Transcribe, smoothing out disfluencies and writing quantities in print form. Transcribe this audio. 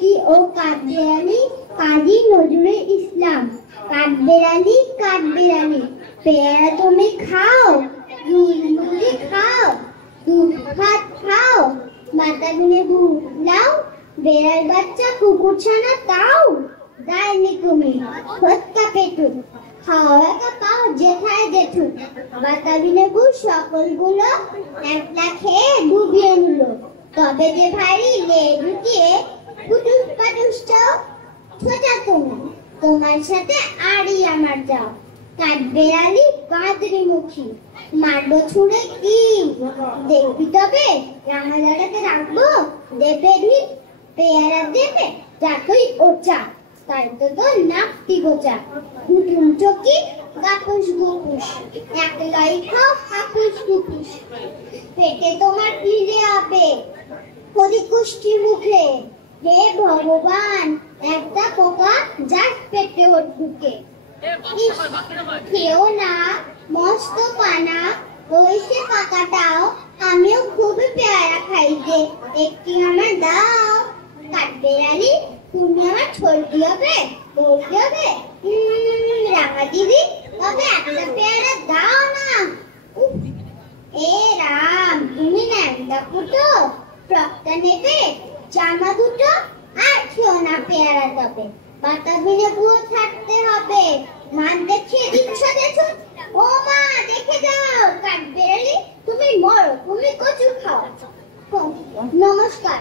মুখী ও কাঠবেড়ালি কাজী নজরুল ইসলাম। কাঠবেড়ালি কাঠবেড়ালি পেয়ারা তুমি খাও, ঝুলমুলি খাও, দুধ ভাত খাও, বাতাবিনে লাও, বেড়াল বাচ্চা কুকুর ছানা তাও। দাইনি তুমি হত্যা পেটু, খাওয়া পাও জেঠায় জেঠু। বাতাবিনে সকলগুলো একলা খেয়ে ডুবিয়ে নিল। তবে যে ভারী লে ঢুকিয়ে কুটুস পাটুসটাও সোজা তুমি, তোমার সাথে আরই আমার যাও। কাঠবেড়ালি কাঁদরি মুখী, মারবো ছুঁড়ে কি দেখবি তবে? রাঙালাটাকে রাখবো দেবে ভিড়, পেয়ারা দেবে যাকই ওচা, তাই তো তোর নাকটি গোচা। হুটুম চকি গাকুস গুকুস, একলাই খাও হাকুস কুকুস। পেটে তোমার ফিরে হবে পরিকুষ্টি মুখে, হে ভগবান একটা পোকা যার পেটে ওর ঢুকে। খেও না মস্ত পানা রয়েছে পাকাটাও, আমিও খুবই পেয়ারা খাইতে, একটি আমার দাও। কাঠবেড়ালি তুমি আমার ছলটি হবে বলতে হবে, রাঙা দিদি তবে একটা পেয়ারা দাও না। এ রাম তুমি ন্যাংটা ফুটো, ফ্রকটা নেবে জামা দুটো, আর খেও না পেয়ারা তবে। বাতাবিনে পুরো ছাড়তে হবে, মান দেখিয়ে দিচ্ছ দেখো। ও মা দেখে যাও, কাঠবেড়ালি তুমি মরো, তুমি কচু খাও। নমস্কার।